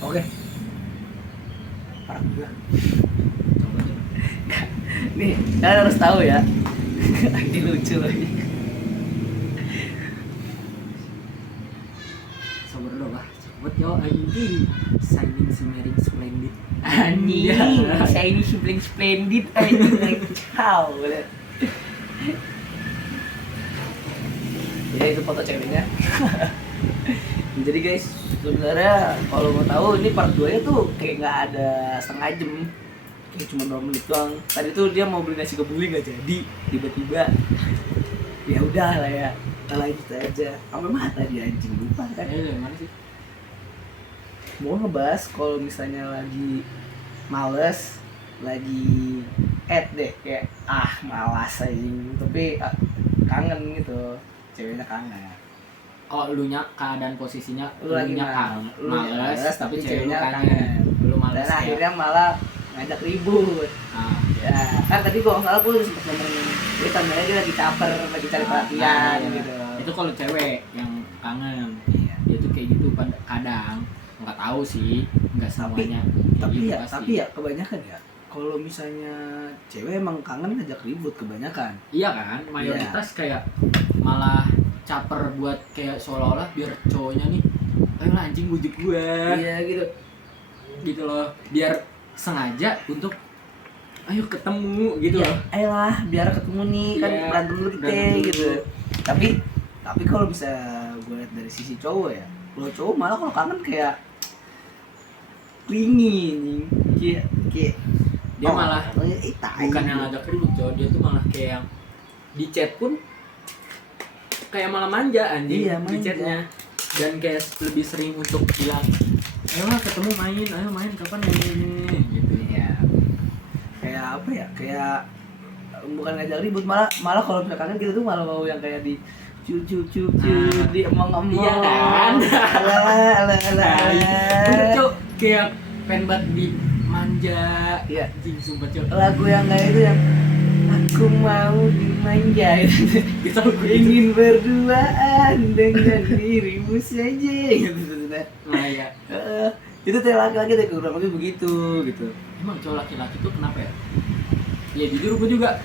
Oke, part 2. Coba deh. Nih, kalian harus tahu ya. Ini lucu lagi. Sabar dulu lah. Cepet yo anjing. Shining Shimmering Splendid. Anjing, saya ini sibling splendid anjing. Ciao. Ya itu foto ceweknya. Jadi guys, sebenarnya kalau mau tahu ini part 2 nya tuh kayak nggak ada setengah jam, kayak cuma 2 menit doang. Tadi tuh dia mau beli nasi kebuli nggak jadi, tiba-tiba ya udah lah ya, kita lanjut aja. Sampai mata dia anjing, lupa kan. Dari mana sih? Mau ngebahas kalau misalnya lagi males, lagi deh kayak malas anjing, tapi kangen gitu, ceweknya kangen. Oh, lu nya keadaan posisinya Lu lagi nya males, tapi cewek lu kangen. Lu males dan ya. akhirnya malah ngajak ribut. Ah, Ya kan tadi gua nggak salah, gua sempet ngomong dia tandanya dia lagi caper, lagi cari perhatian iya. gitu. Itu kalau cewek yang kangen. Iya. Dia tuh kayak gitu kadang. Nggak tahu sih, nggak semuanya. Kayak Tapi gitu ya pasti. tapi ya kebanyakan ya kalau misalnya cewek emang kangen ngajak ribut kebanyakan. Iya kan, mayoritas kayak malah caper buat kayak seolah-olah biar cowoknya nih, ayo lah anjing bujuk gue, Iya gitu. gitu loh, biar sengaja untuk ayo ketemu gitu Ya, loh. ayolah biar ketemu nih kan, Iya, berantem dulu kita berantem dulu. gitu. Tapi kalau bisa gue lihat dari sisi cowok ya, kalau cowok malah kalau kangen kayak clingy nih, kayak Dia malah bukan yang ada ngajak ribut cowok, dia tuh malah kayak yang di chat pun kayak malah manja anjing. Iya, Di manja. chatnya, dan kayak lebih sering untuk bilang ayo lah ketemu main, ayo main kapan main gitu ya. Kayak apa ya? Kayak bukan ngajak ribut, malah kalau misalkan kita tuh malah mau yang kayak di cucu di emang-emang. Iya kan? Alah. Udah cok, kayak pengen banget di manja. Iya. Anjing sumpah cok. Lagu yang kayak itu yang aku mau dimanja gitu. Kita gue Ingin berduaan dengan dirimu saja gitu. Nah ya, Itu teh laki-laki deh kurang lebih begitu gitu. emang cowok laki-laki tuh kenapa ya? Ya jujur gue juga.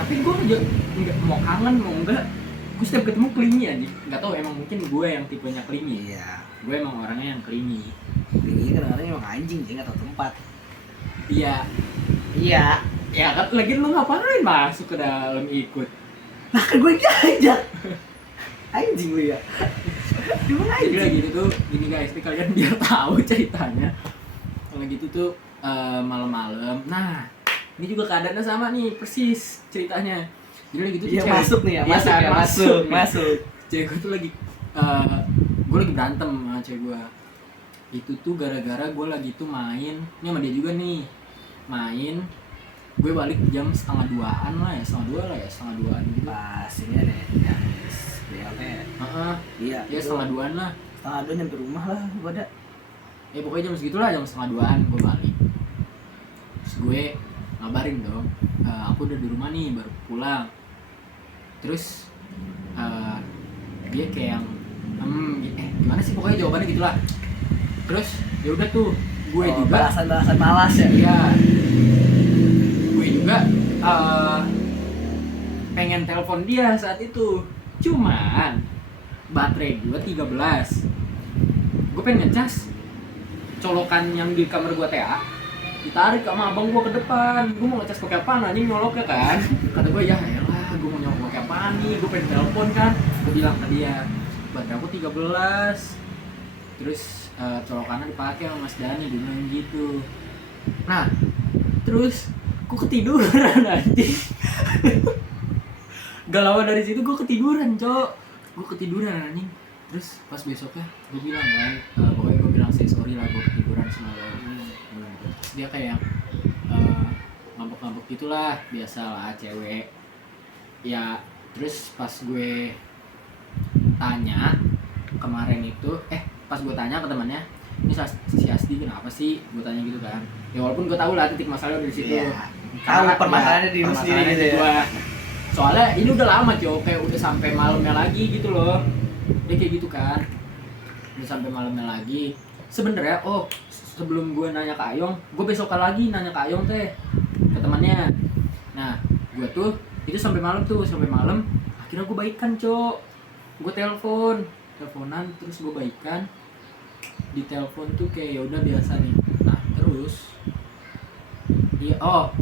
Tapi gue aja nggak mau kangen mau enggak. Gue setiap ketemu clingy aja. Nggak tahu emang mungkin gue yang tipenya clingy. Iya. Gue emang orangnya yang clingy. Ini kadang-kadang emang anjing sih, nggak tahu tempat. Iya. Iya. Ya kan lagi lu ngapain masuk ke dalam ikut? Nah kan gue diajak. Anjing lu ya. Gimana Jadi anjing? lagi gitu tuh gini guys, nih kalian biar tahu ceritanya. Kalau gitu tuh malam-malam. Nah, ini juga keadaannya sama nih, persis ceritanya. Jadi lagi gitu tuh Iya cewek- masuk nih ya, Iya masuk kan, ya, nih. masuk. Cewek gue tuh lagi gue lagi berantem sama cewek gue. Itu tuh gara-gara gue lagi tuh main, ini sama dia juga nih. Main, gue balik jam 1:30-an lah ya, 1:30 gitu. Pas ini ada ya, BLT. Heeh. Iya. Ya itu 1:30-an lah. 1:30 nyampe rumah lah pada. Ya pokoknya jam segitulah, jam 1:30-an gue balik. Terus gue ngabarin dong, aku udah di rumah nih, baru pulang. Terus dia kayak yang gimana sih, pokoknya jawabannya gitulah. Terus ya udah tuh gue juga balasan malas ya. iya, gue juga pengen telepon dia saat itu, cuman baterai gue 13. Gue pengen ngecas colokan yang di kamar gue TA, ditarik sama abang gue ke depan. Gue mau ngecas pakai apaan anjing, nyoloknya kan. Kata gue ya elah, gue mau nyolok pakai apaan nih, gue pengen telepon kan. Gue bilang ke dia baterai aku 13. Terus colokannya dipakai sama Mas Dani, dia bilang gitu. Nah terus gue ketiduran anjing. Gak lama dari situ gue ketiduran cok, gue ketiduran anjing. Terus pas besoknya gue bilang kan, pokoknya gue bilang sorry lah gue ketiduran semalam. Terus dia kayak ngambek-ngambek gitulah, biasa lah cewek ya. Terus pas gue tanya kemarin itu, pas gue tanya ke temannya, ini si Asdi kenapa sih, gue tanya gitu kan. Ya walaupun gue tahu lah titik masalahnya dari situ. Iya. Tahu permasalahannya di lu sendiri gitu ya. Gua. Soalnya ini udah lama cowok, kayak udah sampai malamnya lagi gitu loh. Dia kayak gitu kan, udah sampai malamnya lagi. sebenarnya sebelum gue nanya ke Ayong, gue besok lagi nanya ke Ayong teh ke temannya. Nah gue tuh itu sampai malam, akhirnya gue baikan cok. Gue teleponan terus gue baikan. Di telepon tuh kayak ya udah biasa nih. Nah terus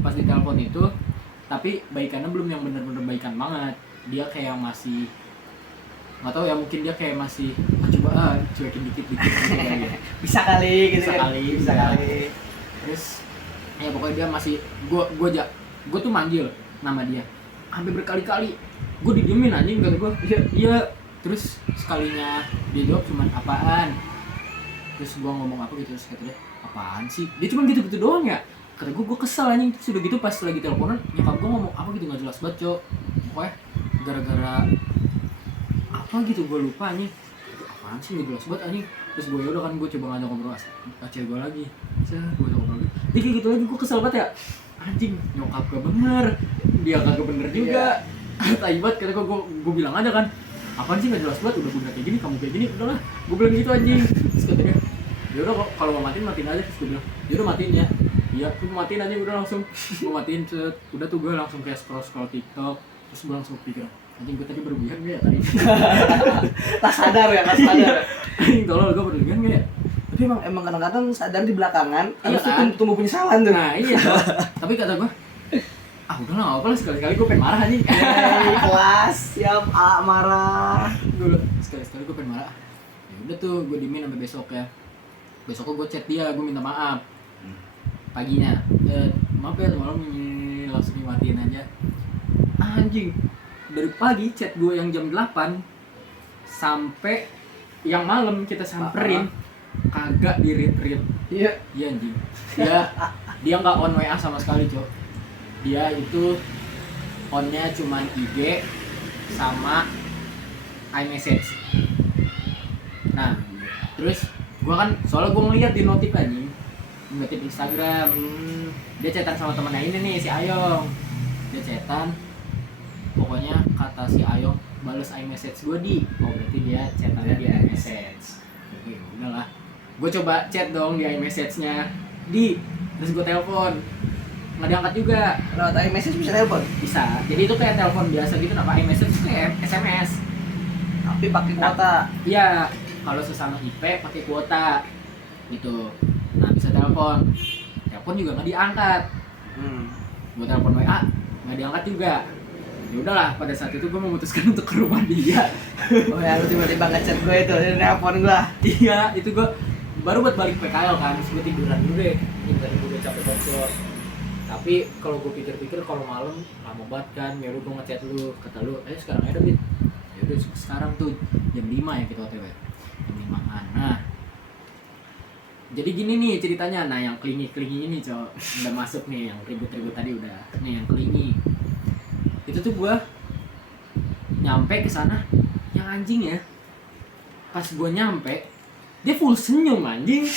pas di telepon itu, tapi baikannya belum yang bener-bener baikan banget. Dia kayak masih nggak tahu ya, mungkin dia kayak masih coba cuekin dikit-dikit gitu kali ya. Bisa kali gitu kan. Bisa kali. Terus ya pokoknya dia masih gue tuh manggil nama dia hampir berkali-kali. Gue didiemin anjing, kata gue iya. Terus sekalinya dia jawab cuman apaan. Terus gue ngomong apa gitu, terus kata dia apaan sih, dia cuma gitu-gitu doang ya. Kata gue kesel anjing. Terus udah gitu pas lagi teleponan nyokap gue ngomong apa gitu nggak jelas banget cok. Pokoknya gara-gara apa gitu gue lupa anjing, apaan sih nggak jelas banget anjing. Terus gue yaudah kan, gue coba ngajak ngobrol acil gue lagi, gue ngobrol lagi dia kayak gitu lagi. Gue kesel banget ya, anjing nyokap gue bener, dia kagak bener juga. Tai banget. Kata gue bilang aja kan, apaan sih nggak jelas banget, udah kayak gini kamu kayak gini, udahlah. Gue bilang gitu anjing. Terus katanya yaudah kalau mau matiin aja. Terus gue bilang yaudah matiin ya. Iya, gue matiin aja udah langsung. Gue matiin udah tuh gue langsung kayak scroll TikTok. Terus gue langsung pikir anjing gue tadi berlebihan gak ya tadi. Tak sadar. Anjing tolol, gue berlebihan gak ya. Tapi emang kadang-kadang sadar di belakangan, Iya habis itu kan? tumbuh penyesalan tuh. Nah iya. Tapi kata gue udahlah gak apa-apa lah, sekali-kali gue pengen marah anjing. Kelas siap marah Dulu sekali-sekali gue pengen marah. Ya udah tuh gue diemin sampai besok ya. Besoknya gue chat dia, gue minta maaf. Paginya maaf ya semalam ini langsung dimatiin aja. Anjing, dari pagi chat gue yang jam 8 sampai yang malam kita samperin kagak di read. Iya Anjing. Dia nggak on WA sama sekali cok. Dia itu onnya cuman IG sama iMessage. Nah terus gue kan soalnya gue ngeliat di notif anjing, notif Instagram. Dia chatan sama temennya ini nih, si Ayong. Dia chatan, pokoknya kata si Ayong bales iMessage gue di. Berarti dia chatannya di iMessage. Oke udahlah, gue coba chat dong di iMessage-nya di. Terus gue telepon, nggak diangkat juga. lewat iMessage bisa telepon, Bisa, jadi itu kayak telepon biasa gitu. Nama iMessage itu kayak SMS tapi pakai kuota. iya, kalau sesama IP pakai kuota gitu. Nah bisa telepon juga nggak diangkat. Gue telepon WA nggak diangkat juga. Ya udahlah, pada saat itu gue memutuskan untuk ke rumah dia. Oh ya, lu tiba-tiba ngechat gue itu, dia nelpon gue. Iya, itu gue baru buat balik PKL kan. Terus gue tiduran dulu deh, tadi gue udah capek banget. Tapi kalau gue pikir-pikir kalau malam lama banget kan. Ya udah gue ngechat lu, kata lu sekarang aja Bit. Ya udah sekarang tuh jam 5 ya kita OTW, jam 5-an. Nah jadi gini nih ceritanya. Nah yang klingi ini cowok udah masuk nih, yang ribut-ribut tadi udah. Nih yang klingi itu tuh gue nyampe ke sana, yang anjing ya, pas gue nyampe dia full senyum anjing.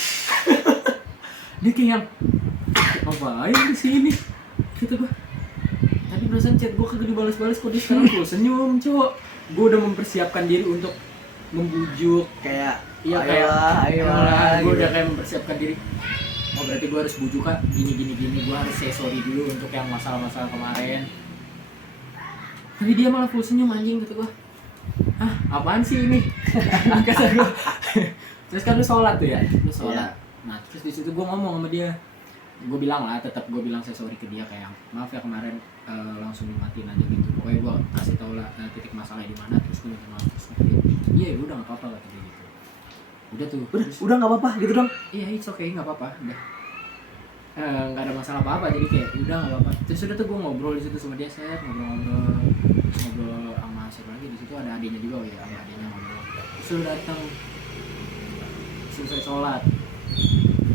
Dia kayak yang ngapain di sini gitu gue. Tapi perasaan chat gue kagak dibalas-balas kok, dia sekarang full senyum cowok. Gue udah mempersiapkan diri untuk membujuk Kayak ayolah, gue gitu. udah kayak mempersiapkan diri. Oh berarti gue harus bujuk kak, gini. Gue harus say sorry dulu untuk yang masalah-masalah kemarin. Tapi dia malah full senyum anjing gitu gue. Apaan sih ini? Kata gue. Terus kan lu sholat tuh ya, Iya. Nah terus di situ gue ngomong sama dia. Gue bilang lah, tetap gue bilang saya sorry ke dia, kayak maaf ya kemarin langsung dimatiin aja gitu. Pokoknya gue kasih tau lah titik masalahnya di mana. Terus gue minta maaf. Terus iya udah nggak apa-apa kata dia gitu. Udah tuh. Udah nggak apa-apa gitu dong. Iya it's okay, nggak apa-apa. Udah. Nggak ada masalah apa-apa, jadi kayak udah nggak apa-apa. Terus udah tuh gue ngobrol di situ sama dia, ngobrol sama siapa lagi di situ, ada adiknya juga ya, sama adiknya ngobrol. Terus udah datang, selesai sholat,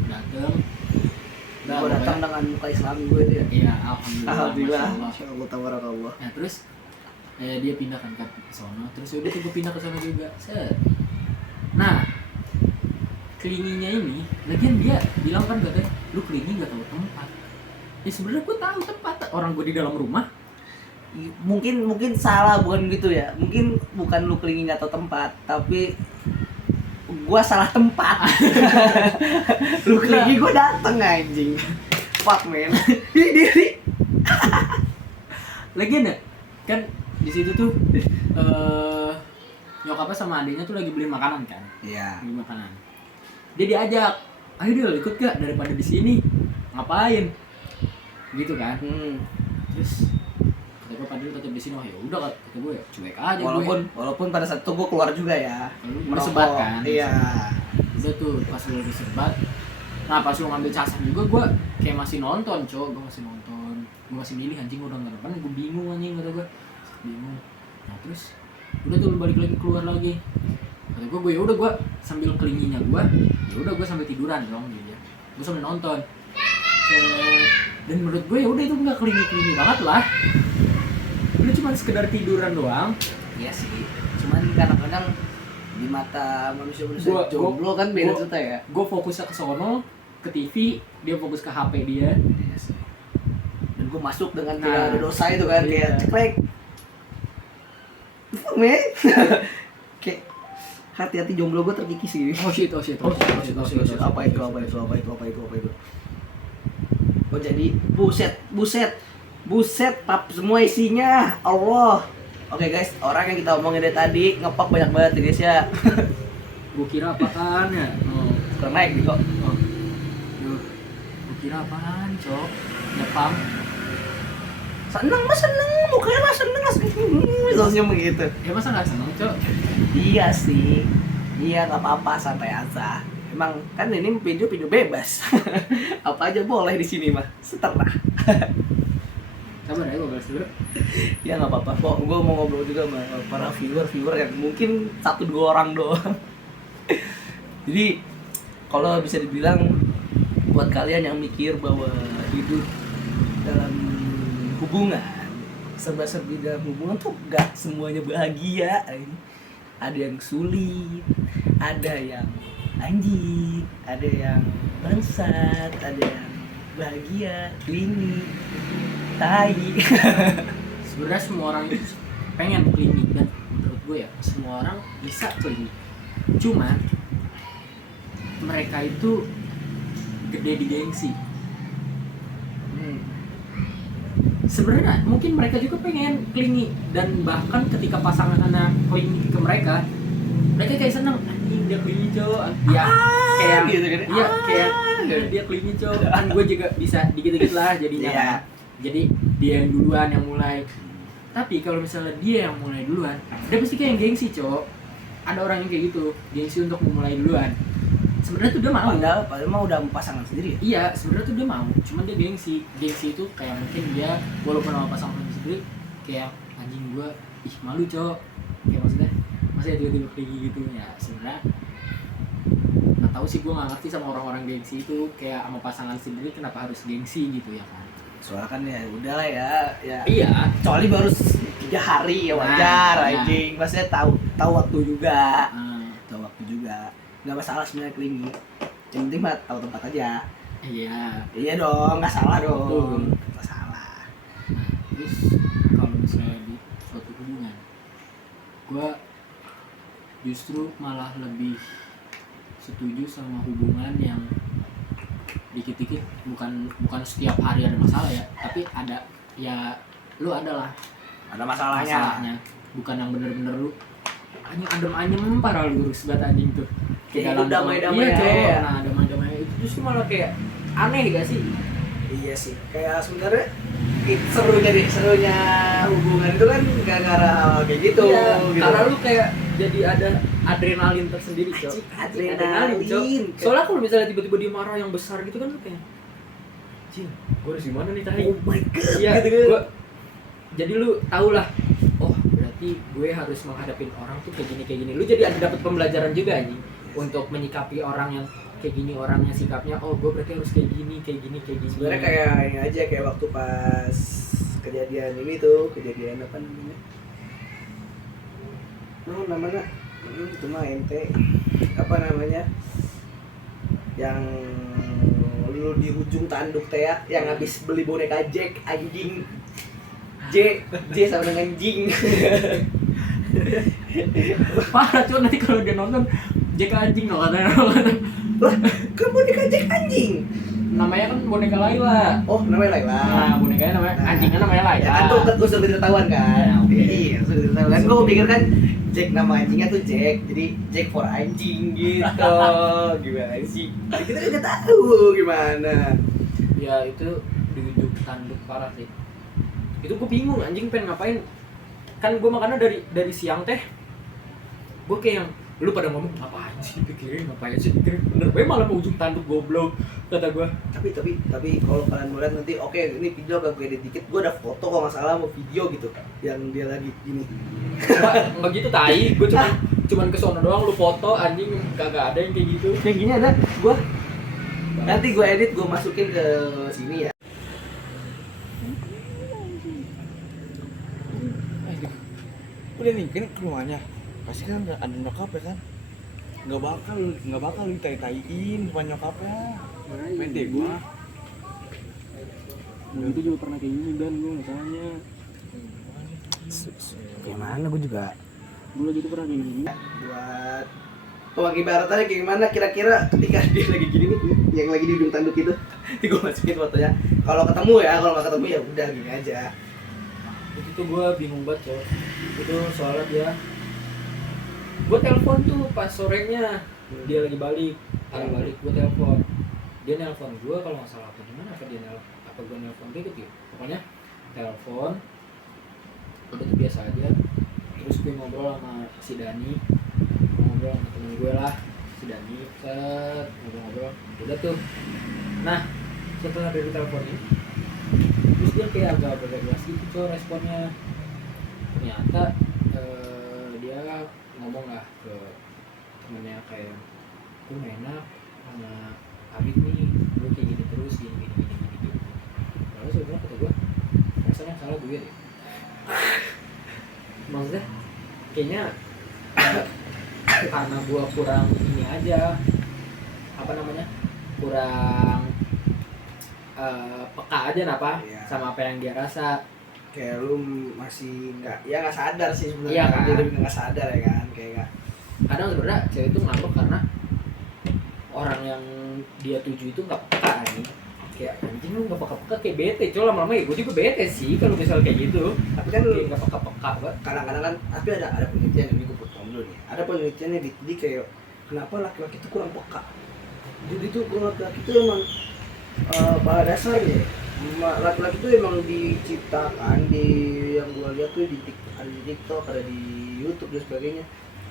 datang. Gue datang dengan muka Islami gue itu ya. Iya, Alhamdulillah. Masya Allah. Tabarakallah. Nah terus dia pindah kan ke sono, terus udah tuh gue pindah ke sono juga. Set. Nah klinginya ini, lagian dia bilang kan katanya, lu klingi nggak tahu tempat. Ya sebenarnya gue tahu tempat, orang gue di dalam rumah. Mungkin salah, bukan gitu ya. Mungkin bukan lu klingi nggak tahu tempat, tapi gua salah tempat. Lu klingi gua dateng anjing. Fuck man. Diri. Lagian ya, kan di situ tuh nyokapnya sama adiknya tuh lagi beli makanan kan. Iya. Beli makanan. Dia diajak, ayo Dil ikut gak daripada di sini. Ngapain? Gitu kan. Terus kata gue Padil tetap di sini. Oh ya udah kata gue ya cuek aja Walaupun pada saat itu gue keluar juga ya. Lu bersebat kan? Iya. Udah tuh pas lu disebat. Nah pas lu ngambil casan juga gue kayak masih nonton gue masih nonton. Gue masih milih anjing udah nggak depan. Gue bingung anjing kata gue. Bingung. Nah terus udah tuh lu balik lagi keluar lagi. Kata gue ya udah gue sambil kelinginya gue. Ya udah gue sambil tiduran dong dia. Gue sambil nonton. Dan menurut gue ya udah itu nggak kelingi banget lah. Lu cuma sekedar tiduran doang. Iya sih. Cuman kadang-kadang di mata manusia jomblo kan beda cerita ya. Gue fokusnya ke sono, ke TV, dia fokus ke HP dia. Iya sih. Dan gue masuk dengan tidak ada dosa itu kan kayak cekrek. Fuck man. Kayak hati-hati jomblo gue terkikis sih. Oh shit. Apa itu? Oh jadi buset pap semua isinya. Allah. Oke guys, orang yang kita omongin dari tadi ngepak banyak banget ya guys ya. Gue kira apaan ya? Kurang naik nih kok. Gue kira apaan, Cok? Nyepam. Seneng, mukanya lah seneng terusnya begitu. Ya masa nggak seneng, Cok? Iya sih. Iya nggak apa-apa, santai aja. Emang kan ini video bebas. Apa aja boleh di sini mah. Seterah. Sabar ya, gue balas dulu. Ya nggak apa-apa kok. Gue mau ngobrol juga sama para viewer yang mungkin 1-2 orang doang. Jadi kalau bisa dibilang buat kalian yang mikir bahwa hidup dalam hubungan, serba-serbi dalam hubungan tuh gak semuanya bahagia. Ada yang sulit, ada yang anjing, ada yang bangsat, ada yang bahagia, klingi, tai. Sebenarnya semua orang itu pengen klingi dan menurut gue ya semua orang bisa klingi. Cuman mereka itu gede di gengsi. Sebenarnya mungkin mereka juga pengen klingi dan bahkan ketika pasangannya klingi ke mereka kayak seneng anjing dia klingi cowok ya kayak gitu kan. Iya kayak dia klingi cowok kan gue juga bisa dikit-dikit lah jadinya kan. Jadi dia yang duluan yang mulai. Tapi kalau misalnya dia yang mulai duluan dia pasti kayak yang gengsi cowok. Ada orang yang kayak gitu gengsi untuk memulai duluan. Sebenarnya tuh dia mau. Padahal mah udah pasangan sendiri. Iya, sebenarnya tuh dia mau. Cuman dia gengsi. Gengsi itu kayak mungkin dia walaupun sama pasangan sendiri kayak anjing gua, ih malu, Cok. Kayak maksudnya masa ya tiba-tiba kayak gitu ya. Sebenarnya nggak tahu sih, gua nggak ngerti sama orang-orang gengsi itu kayak sama pasangan sendiri kenapa harus gengsi gitu ya kan. Soalnya kan ya udahlah ya. Iya, Kecuali baru 3 hari ya wajar anjing. Maksudnya tahu waktu juga. Tahu waktu juga. Nggak masalah sebenarnya klingi, yang penting mah tahu tempat aja. Iya dong, nggak salah dong. Nggak salah. Nah, terus kalau misalnya di suatu hubungan gue justru malah lebih setuju sama hubungan yang dikit-dikit bukan setiap hari ada masalah ya, tapi ada ya lu adalah ada masalahnya. Bukan yang bener-bener lu anjing adem parah lu urus banget anjing tuh. Kayak damai-damai ya. Nah, damai-damai itu justru malah kayak aneh gak sih? Iya sih. Kayak sebenarnya serunya hubungan itu kan gara-gara hal kayak gitu. Iya, gitu. Karena lu kayak jadi ada adrenalin tersendiri, Cok. Adrenalin. Cok. Soalnya kalau misalnya tiba-tiba dia marah yang besar gitu kan lu kayak anjing, gue harus gimana nih tadi? Oh my god. Iya, gitu kan. Jadi lu tau lah. Oh, berarti gue harus menghadapin orang tuh kayak gini. Lu jadi ada dapat pembelajaran juga anjing. Untuk menyikapi orang yang kayak gini, orangnya sikapnya oh gue berarti harus kayak gini. Sebenarnya kayak ini aja kayak waktu pas kejadian ini tuh, kejadian apa namanya? Itu mah ente. Apa namanya? Yang lu di ujung tanduk teh ya, yang habis beli boneka Jack anjing. J sama dengan jing. Parah, Cok, nanti kalau dia nonton Jack anjing loh katanya. Lah, kan boneka Jack anjing. Namanya kan boneka Layla. Oh, namanya Layla. Nah, bonekanya namanya anjingnya namanya Layla. Ya kan tuh gue sudah ketahuan kan. Ya, oke. Iya, sudah ketahuan. Kan gue pikir kan Jack nama anjingnya tuh Jack, jadi Jack for anjing gitu. Gimana sih? Jadi kita nggak tahu gimana. Ya itu diujuk tanduk parah sih. Itu gue bingung anjing pengen ngapain. Kan gue makannya dari siang teh. Gue kayak yang lu pada ngomong ngapain sih pikirin bener gue malah mau ujung tanduk goblok kata gue. Tapi kalau kalian mau lihat nanti, oke, ini video agak gue edit dikit, gue ada foto kalau nggak salah mau video gitu yang dia lagi gini. Nggak gitu tai, gue cuman kesono doang lu foto anjing kagak ada yang kayak gitu. Yang gini ada gue, nanti gue edit gue masukin ke sini ya. Udah nih kan ke rumahnya pasti kan ada nyokapnya kan, nggak bakal lu tai-taiin depan nyokapnya. Pede gua. Itu juga pernah kayak gini dan gue masalahnya. Gimana gue juga Gue juga pernah kayak gini. buat pengibaratnya kayak gimana kira-kira ketika dia lagi gini nih, yang lagi di ujung tanduk itu, gue masukin fotonya. Kalau ketemu ya, kalau nggak ketemu ya udah gini aja. Itu tuh gue bingung banget coy. Itu soalnya gue telepon tuh pas sorenya dia lagi balik, gue telepon. Dia nelpon gue kalau nggak salah apa gimana, apa gue nelpon dia gitu ya. Pokoknya telepon udah tuh biasa aja. Terus gue ngobrol sama si Dani, ngobrol sama temen gue lah, si Dani, set ngobrol udah tuh. Nah setelah dari telepon ini terus dia kayak agak jelas gitu coy responnya. Ternyata dia ngomong lah ke temennya kayak gue gak enak sama Abid nih, gue kayak gini terus gini. Lalu sebenarnya kata gue rasanya yang salah gue deh. Maksudnya kayaknya karena gue kurang ini aja, apa namanya, kurang peka aja napa Iya. sama apa yang dia rasa. Kayak lu masih nggak sadar sih sebenarnya. Iya kan? Dia nggak sadar ya kan, kayak nggak. Kadang sebenarnya cewek itu ngambek karena orang yang dia tuju itu nggak peka nih. Kayak anjing lu nggak peka kayak bete, coy lama-lama ya gue juga bete sih kalau misal kayak gitu. Tapi kan Kayak nggak peka banget. kadang-kadang kan, tapi ada penelitian ini gue potong dulu nih. Ada penelitiannya di kayak kenapa laki-laki itu kurang peka. Jadi tuh kalau laki-laki itu emang pada dasarnya laki-laki itu emang diciptakan di yang gue lihat tuh di TikTok, ada di YouTube dan sebagainya.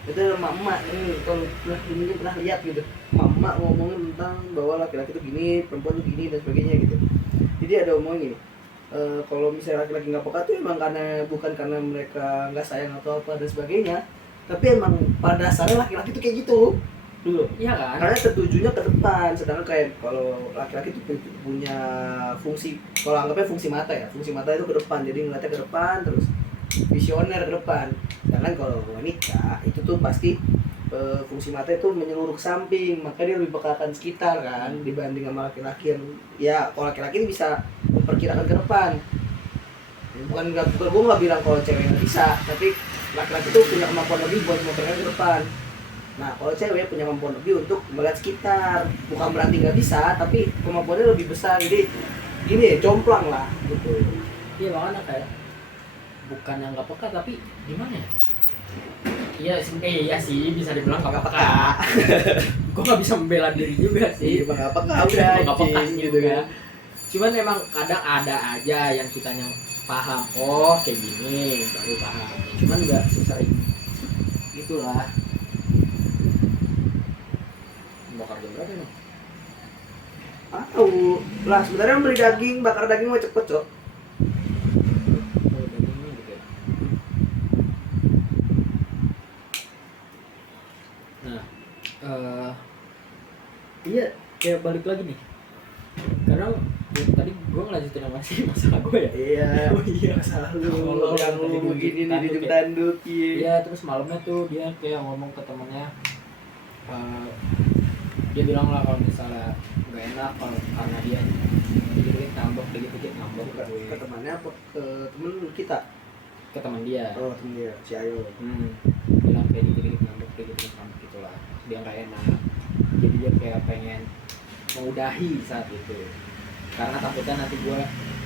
Itu ada emak-emak ini kalau pernah lihat gitu, emak ngomongin tentang bahwa laki-laki itu gini, perempuan itu gini dan sebagainya gitu. Jadi ada omong gini, kalau misalnya laki-laki nggak peka tuh emang bukan karena mereka nggak sayang atau apa dan sebagainya, tapi emang pada dasarnya laki-laki itu kayak gitu dulu. Iya kan? Karena tertujunya ke depan, sedangkan kayak kalau laki-laki itu punya fungsi, kalau anggapnya fungsi mata ya, fungsi mata itu ke depan, jadi ngeliatnya ke depan terus visioner ke depan. Sedangkan kalau wanita itu tuh pasti fungsi mata itu menyeluruh ke samping, maka dia lebih peka akan sekitar kan dibanding sama laki-laki yang ya, kalau laki-laki ini bisa memperkirakan ke depan. Bukan gue nggak bilang kalau cewek nggak bisa, tapi laki-laki itu punya kemampuan lebih buat memperkirakan ke depan. Nah, kalau cewek punya kemampuan lebih untuk melihat sekitar, bukan berarti nggak bisa, tapi kemampuannya lebih besar. Jadi gini ya, jomplang lah gitu. Iya makanya kayak bukan yang nggak peka tapi gimana ya? Iya sih bisa dibilang nggak peka. Gue nggak bisa membela diri juga sih. Emang nggak peka Nggak udah peka anjing, gitu kan. Cuman emang kadang ada aja yang kitanya paham, oh kayak gini baru paham. Cuman nggak sesering gitulah. Bakar jam berapa nih? Tahu lah, sebenarnya beli daging, bakar daging mau cepet cok. Oh, dagingnya gitu ya. Nah, iya kayak balik lagi nih. Karena ya, tadi gue ngelanjutin sama sih masalah gue ya. Iya. Oh iya. Masalah lu Oh, yang tadi lu begini nih di tanduk ya. tanduk. Iya. Iya terus malamnya tuh dia kayak ngomong ke temennya, dia bilang lah kalau misalnya nggak enak kalau karena dia dikit-dikit ngambek ke gue. Ke temannya apa ke temen kita? Ke teman dia. Oh temen dia, si Ayo. Bilang kayak dikit-dikit ngambek gitu lah. dia nggak enak, jadi dia kayak pengen mengudahi saat itu karena takutnya nanti gue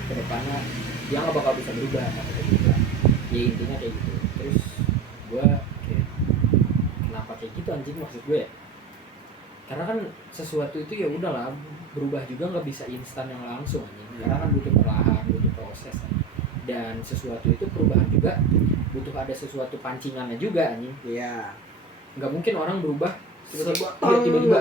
ke depannya dia nggak bakal bisa berubah takutnya juga. Ya intinya kayak gitu. Terus gue kayak kenapa kayak gitu anjing, maksud gue ya karena kan sesuatu itu ya udahlah, berubah juga nggak bisa instan yang langsung anjing, karena kan butuh perlahan, butuh proses. Dan sesuatu itu perubahan juga butuh ada sesuatu pancingannya juga anjing. Iya. Nggak mungkin orang berubah Tiba-tiba, tiba-tiba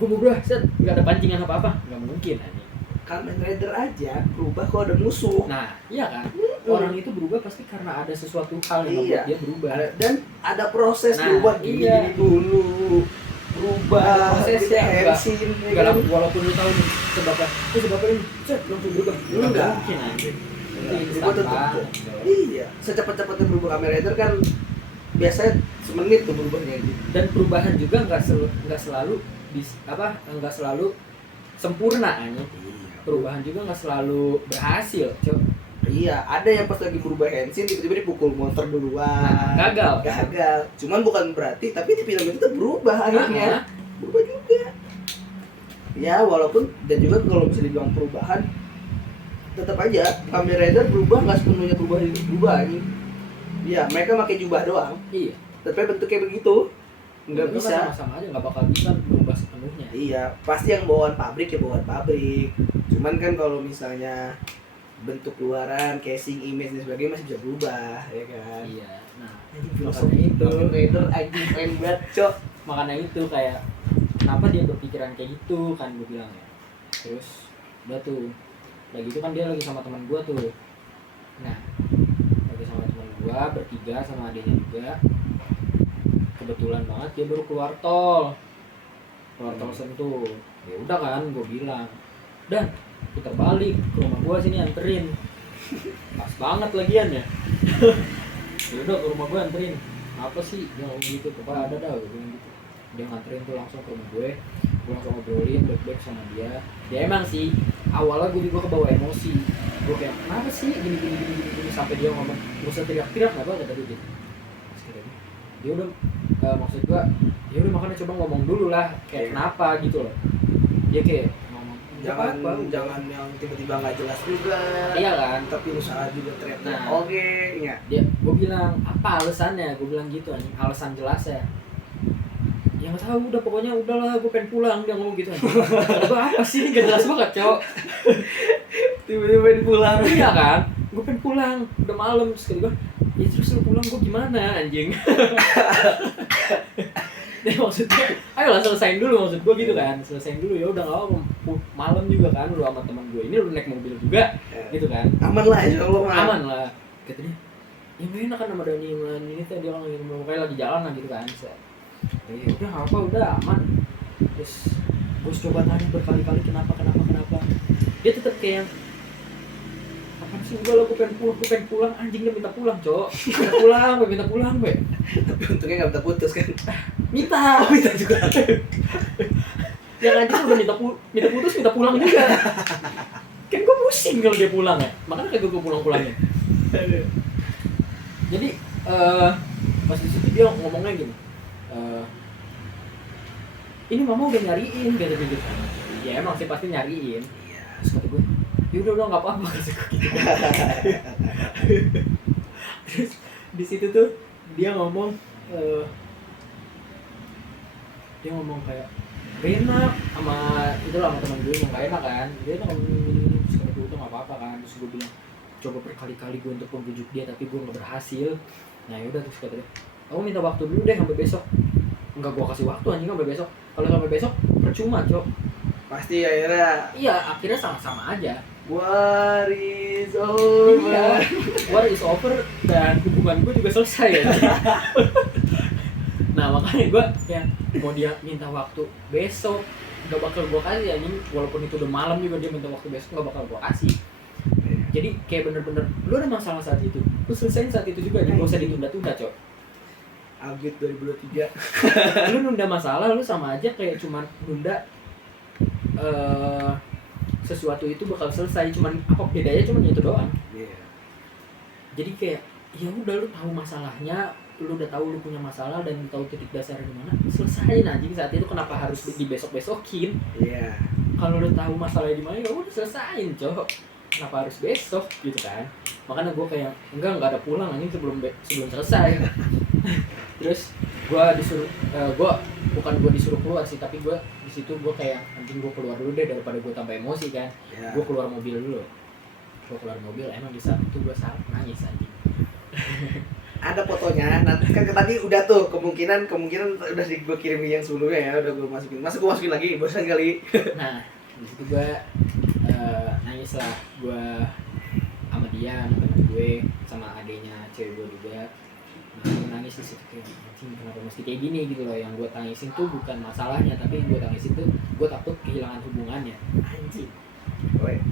gue berubah set nggak ada pancingan apa-apa, nggak mungkin anjing. Kamen Rider aja berubah kalau ada musuh. Nah iya kan, orang itu berubah pasti karena ada sesuatu hal yang membuat dia berubah. Dan ada proses Nah, berubah iya. gini dulu. Berubah, Ada prosesnya, hensin, Enggak lah, walaupun lu tahu nih sebabnya ini set langsung berubah, nggak Enggak. mungkin anjing. Itu Berubah instan tetap. banget. Iya, secepat-cepatnya berubah Kamen Rider kan biasanya semenit tuh berubahnya gitu. Dan perubahan juga nggak selalu nggak selalu sempurna anjing. Perubahan juga nggak selalu berhasil, cok. Iya, ada yang pas lagi berubah hensin tiba-tiba dipukul monster duluan. Gagal. Cuman bukan berarti, tapi di film itu tuh berubah akhirnya. Berubah juga. Ya, walaupun dan juga kalau bisa dibilang perubahan tetap aja Kamen Rider berubah nggak sepenuhnya berubah ini. Iya, mereka pakai jubah doang. Iya. Tapi bentuknya begitu. Nggak Itu kan bisa. sama-sama aja, nggak bakal bisa berubah sepenuhnya. Iya, pasti yang bawaan pabrik ya bawaan pabrik. Cuman kan kalau misalnya bentuk luaran, casing, image dan sebagainya masih bisa berubah, ya kan? Iya. Nah, Makanya itu Kamen Rider anjing keren banget, Cok. makanya itu kayak kenapa dia berpikiran kayak gitu kan gue bilang ya. Terus udah tuh lagi itu kan dia lagi sama teman gue tuh. Nah, lagi sama teman gue bertiga sama adiknya juga. Kebetulan banget dia baru keluar tol Sentul. Ya udah kan gue bilang, dan putar balik ke rumah gua sini anterin. Pas banget lagian ya. Ya udah ke rumah gua anterin. Apa sih dia ngomong gitu? Coba ada dah gua bilang gitu. Dia nganterin tuh langsung ke rumah gue. Gua langsung ngobrolin baik-baik sama dia. Dia emang sih awalnya gue juga kebawa emosi. Gue kayak kenapa sih gini sampai dia ngomong gak usah teriak-teriak nggak apa kata dia gitu. Terus kata dia, ya udah maksud gua ya udah makanya coba ngomong dulu lah kayak kenapa gitu loh. Dia kayak Jangan yang tiba-tiba nggak jelas juga. iya kan, Tapi usaha juga teriaknya. Nah. Oke, ya. gue bilang apa alasannya, gue bilang gitu anjing, alasan jelas ya nggak tahu, udah pokoknya udahlah gue pengen pulang, dia ngomong gitu anjing. Gue apa sih, gak jelas banget cowok. Tiba-tiba pengen pulang. Iya kan, gue pengen pulang, udah malam. Terus kata gue, ya terus lu pulang gue gimana anjing. Dia maksudnya, ayolah selesain dulu, maksud gue gitu kan, selesain dulu. Ya udah nggak apa, malam juga kan, lu sama teman gue ini lu naik mobil juga gitu kan, Aman lah insya Allah. aman lah. Kata dia, ya gak enak kan sama Dani ini teh, dia orang yang kayak lagi jalan lah gitu kan. Ya udah apa, udah aman. Terus gue coba tanya berkali-kali kenapa, dia tetap kayak apaan sih, udah lah gue pengen pulang anjing. Dia minta pulang cok, minta pulang be. Tapi untungnya nggak minta putus kan. Minta juga. yang anjing udah minta putus, minta pulang juga. Kan gue pusing kalau dia pulang ya, makanya kayak gue pulang-pulangnya. Jadi pas di situ dia ngomongnya gini, ini mama udah nyariin kata dia gitu. Ya emang sih pasti nyariin. Terus kata gue, ya udah nggak apa-apa kata gue gitu. Terus di situ tuh dia ngomong kayak gak enak sama itu lah, sama teman gue ngomong gak enak kan. Dia tuh ngomong terus kata gue tuh nggak apa-apa kan. Terus gue bilang coba berkali-kali gue untuk membujuk dia tapi gue nggak berhasil. Nah yaudah, terus kata dia, kamu minta waktu dulu deh sampai besok. Enggak, gue kasih waktu anjing sampai besok. Kalau sampai besok percuma cok. Pasti akhirnya Iya, akhirnya sama-sama aja. war is over. Iya, war is over dan hubungan gue juga selesai ya. Nah makanya gue ya mau dia minta waktu besok nggak bakal gue kasih ya, walaupun itu udah malam juga dia minta waktu besok nggak bakal gue kasih. Jadi kayak bener-bener lu ada masalah saat itu, lu selesain saat itu juga, jadi gak usah ditunda-tunda cok. Agit 2023. Lu nunda masalah, lu sama aja kayak cuman nunda sesuatu itu bakal selesai, cuman apa bedanya, cuman itu doang. Iya. Jadi kayak ya udah lu tahu masalahnya, lu udah tahu lu punya masalah dan tahu titik dasarnya di mana, selesain anjing saat itu. Kenapa harus di besok-besokin? Iya. Kalau udah tahu masalahnya di mana ya udah selesain, cok. Kenapa harus besok gitu kan? Makanya gue kayak enggak ada pulang anjing sebelum selesai. Terus gue disuruh gue disuruh keluar sih, tapi gue di situ gue kayak anjing gue keluar dulu deh daripada gue tambah emosi kan. Iya. Gue keluar mobil dulu. Gue keluar mobil, emang di saat itu gue sangat nangis anjing. Ada fotonya, nanti kan tadi udah tuh kemungkinan udah gue kirim yang sebelumnya ya, udah gue masukin. Masa gue masukin lagi, bosan kali. Nah, di situ gue nangis lah, gue sama dia, sama temen gue, sama adenya cewek gue juga. Nah, gue nangis di situ kayak anjing kenapa mesti kayak gini gitu loh. Yang gue tangisin tuh bukan masalahnya, tapi yang gue tangisin tuh gue takut kehilangan hubungannya. Anjing.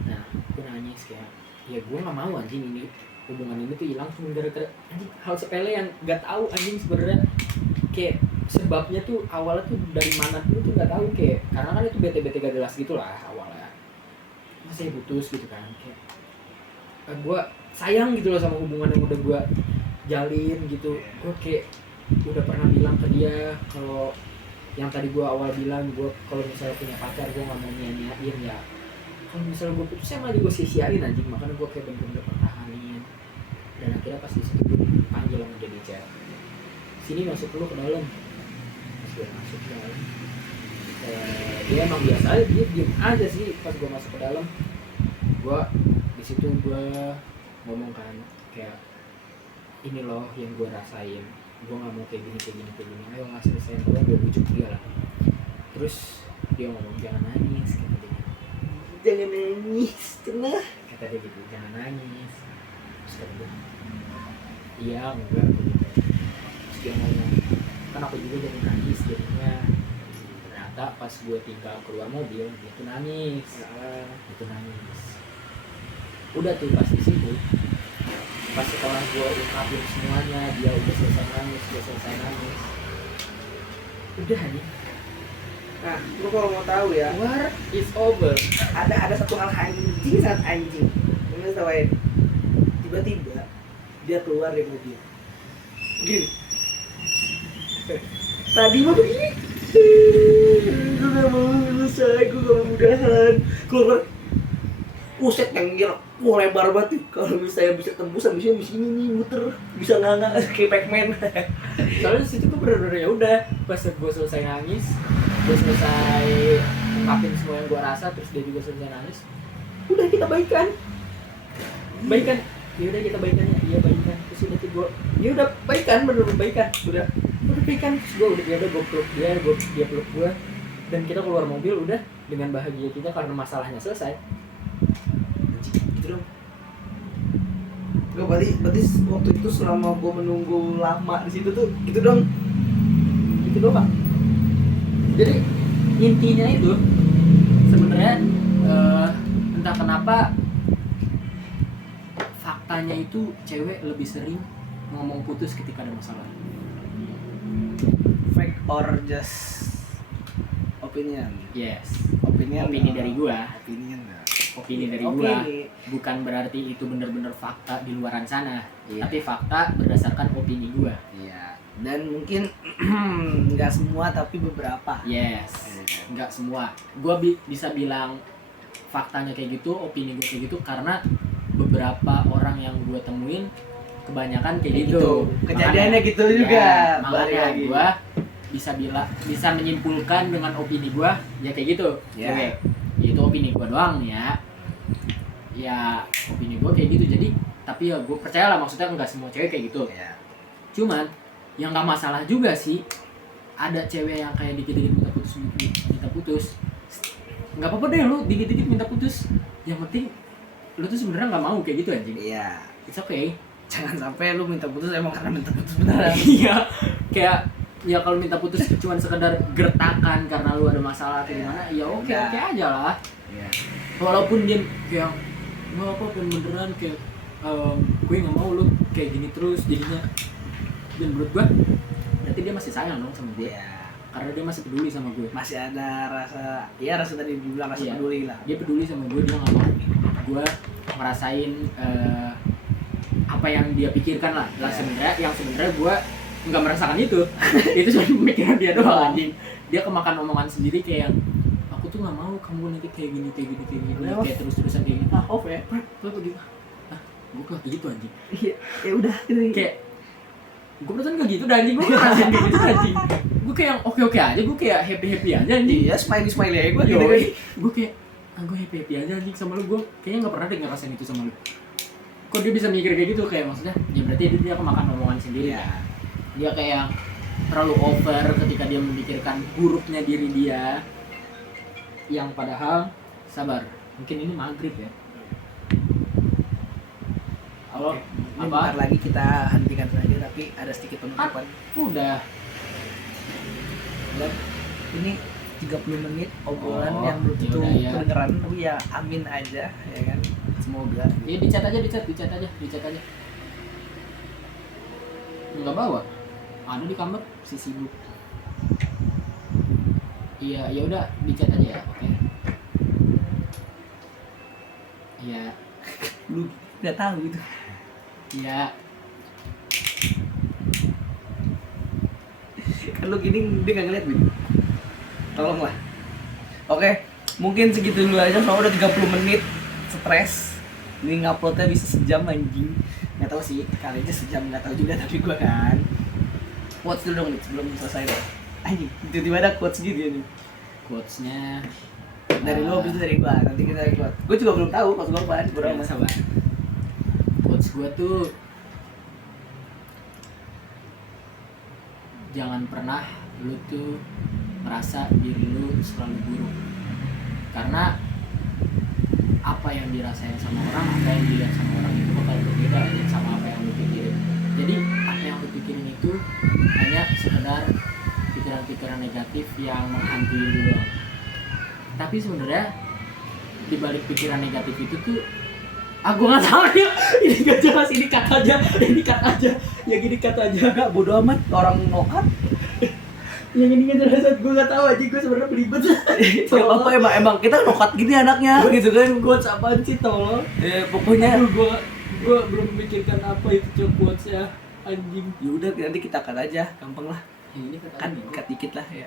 Nah, gue nangis kayak ya gue nggak mau anjing ini hubungan ini tuh hilang cuma gara-gara anjing hal sepele yang nggak tahu anjing sebenarnya kayak sebabnya tuh awalnya tuh dari mana tuh nggak tahu, kayak karena kan itu bete gak jelas gitulah awalnya. Masih putus gitu kan, kayak gue sayang gitu loh sama hubungan yang udah gue jalin gitu. Gue kayak udah pernah bilang ke dia kalau yang tadi gue awal bilang, gue kalau misalnya punya pacar gue nggak mau nyanyain ya. Kalau misalnya gue putus emang aja gue sia-siain anjing, makanya gue kayak bener-bener pertahanin. Dan akhirnya pas di situ gue panggil sama dia di chat, sini masuk dulu ke dalam. Pas gue masuk ke dalam, dia emang biasa aja, dia diem aja sih. Pas gue masuk ke dalam, gue di situ gue ngomong kan kayak ini loh yang gue rasain, gue nggak mau kayak gini, ayo nggak selesai dulu, gue bujuk dia lah. Terus dia ngomong jangan nangis, kata dia. Jangan nangis, cenah. Kata dia gitu, jangan nangis. Terus kata dia, iya enggak gitu. Terus dia ngomong, kan aku juga jadi nangis jadinya. Ternyata pas gue tinggal keluar mobil, dia tuh nangis. Itu nangis. Udah tuh pas di situ, pas setelah gue ungkapin semuanya, dia udah selesai nangis. Udah nih. Nah, lu kalau mau tahu ya, War is over. ada satu hal anjing, sangat anjing. Ini tawain. Tiba-tiba dia keluar dari mobil. Gini. Tadi mah begini. Gue gak mau selesai, gue gak mau mudahan. Keluar. Uset yang wah lebar banget nih. Kalau misalnya bisa tembus, habisnya di sini nih muter, bisa nggak kayak Pac-Man. Soalnya di situ gue bener-bener ya udah, pas gue selesai nangis, gue selesai ungkapin semua yang gue rasa, terus dia juga selesai nangis. Udah kita baikan. Ya udah kita baikan ya, iya baikan. Terus udah gue, ya udah baikan, bener-bener baikan. Udah baikan. Terus gue udah peluk dia peluk gue, dan kita keluar mobil udah dengan bahagia kita karena masalahnya selesai. Gitu dong. Gak berarti waktu itu selama gue menunggu lama di situ tuh gitu dong. Gitu doang. Jadi intinya itu sebenarnya entah kenapa faktanya itu cewek lebih sering ngomong putus ketika ada masalah. Fake or just opinion? Yes. Opini dari gua. Opini dari gua. Opini. Bukan berarti itu benar-benar fakta di luaran sana, Iya. tapi fakta berdasarkan opini gua. Iya. Dan mungkin nggak semua tapi beberapa. Yes. Enggak semua. Gua bisa bilang faktanya kayak gitu, opini gua kayak gitu karena beberapa orang yang gua temuin kebanyakan kayak gitu. Kejadiannya gitu juga. Ya, makanya gua bisa menyimpulkan dengan opini gua ya kayak gitu. Ya. Oke. Itu opini gua doang ya. Ya opini gua kayak gitu. Jadi tapi ya gua percaya lah, maksudnya enggak semua cewek kayak gitu. Iya. Cuman yang nggak masalah juga sih, ada cewek yang kayak dikit-dikit minta putus. Nggak apa-apa deh lu dikit-dikit minta putus. Yang penting lu tuh sebenarnya nggak mau kayak gitu anjing. Iya. It's okay. Jangan sampai lu minta putus emang karena minta putus beneran. Iya. Kayak ya kalau minta putus cuma sekedar gertakan karena lu ada masalah atau gimana, ya oke aja lah. Iya. Walaupun dia kayak nggak apa-apa beneran kayak gue nggak mau lu kayak gini terus jadinya. Dan menurut gue berarti dia masih sayang dong sama gue. Iya. Karena dia masih peduli sama gue. Masih ada rasa tadi dibilang rasa Iya. peduli lah. Dia peduli sama gue, dia nggak mau gue ngerasain apa yang dia pikirkan lah. Iya. Sebenarnya gue nggak merasakan itu. Itu cuma pemikiran dia doang anjing. Dia kemakan omongan sendiri kayak yang, aku tuh nggak mau kamu nanti kayak gini kayak terus-terusan kayak gitu. Off ya. Lo begitu. Ah, gue kayak gitu anjing. Iya, ya udah gitu. Kayak gue perasaan gak gitu dah anjing, gue ngerasain kayak gitu anjing. Gue kayak oke aja, gue kayak happy aja anjing. Iya, smiley aja gue gitu Yo, kan. gue kayak gue happy aja anjing sama lu. Gue kayaknya nggak pernah deh ngerasain itu sama lu. Kok dia bisa mikir kayak gitu, kayak maksudnya ya berarti dia kemakan omongan sendiri ya. Dia kayak terlalu over ketika dia memikirkan buruknya diri dia, yang padahal sabar, mungkin ini maghrib ya. Halo, Ini apa? bentar lagi kita hentikan saja, tapi ada sedikit penutupan. Udah. Dan ini 30 menit obrolan Oh, yang belum tentu yaudah, ya. kedengeran, tapi ya amin aja ya kan, semoga. Ya dicat aja. Enggak bawa. Ada di kamar si sibuk. Iya, ya udah dicat aja ya. Oke. Iya. Lu nggak tahu itu. Iya. Kan lu gini dia nggak ngeliat, Bin. Tolonglah. Oke, mungkin segitu dulu aja, soalnya udah 30 menit stres. Ini nguploadnya bisa sejam anjing. Nggak tahu sih, kali aja sejam, nggak tahu juga, tapi gua kan. Quotes dulu dong nih sebelum selesai deh. Anjing, tiba-tiba ada quotes gitu ya nih. Quotes-nya Dari lu habis itu dari gua, nanti kita quotes. Gua juga belum tahu pas gua apaan, berapa berapa sabar. Quotes gua tuh jangan pernah lu tuh merasa diri lu selalu buruk, karena apa yang dirasain sama orang, apa yang dilihat sama orang itu bakal berbeda sama apa yang lu pikirin. Jadi apa yang lu pikirin itu hanya sekedar pikiran-pikiran negatif yang menghantui lu doang. Tapi sebenarnya di balik pikiran negatif itu tuh gue nggak tahu nih, ini nggak jelas, ini cut aja, yang ini cut aja. Enggak, bodo amat orang nokat. Yang ini nggak jelas, gue nggak tahu aja, gue sebenarnya belibet. Gak apa-apa, emang kita nokat gini anaknya gitu kan. Quotes apaan sih tolong? Pokoknya gue belum memikirkan apa itu quotes ya anjing. ya udah nanti kita cut aja, gampang lah. Ini kata Kan cut dikit lah ya.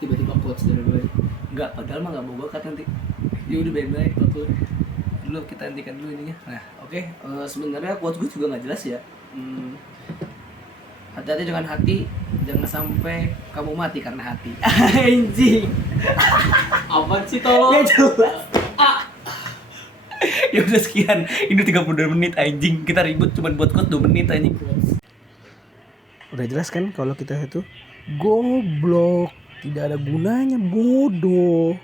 tiba-tiba quotes dari gue. Enggak, padahal mah enggak mau gua cut nanti. Ya udah baik-baik tuh. Dulu kita hentikan dulu ininya. Nah, oke. Sebenarnya quotes gue juga nggak jelas ya. Hati-hati dengan hati, jangan sampai kamu mati karena hati. Anjing. Apaan sih tolong? Ya jelas. Ya udah sekian. Ini 32 menit anjing. Kita ribut cuma buat quote 2 menit anjing. Udah jelas kan kalau kita itu goblok, tidak ada gunanya, bodoh.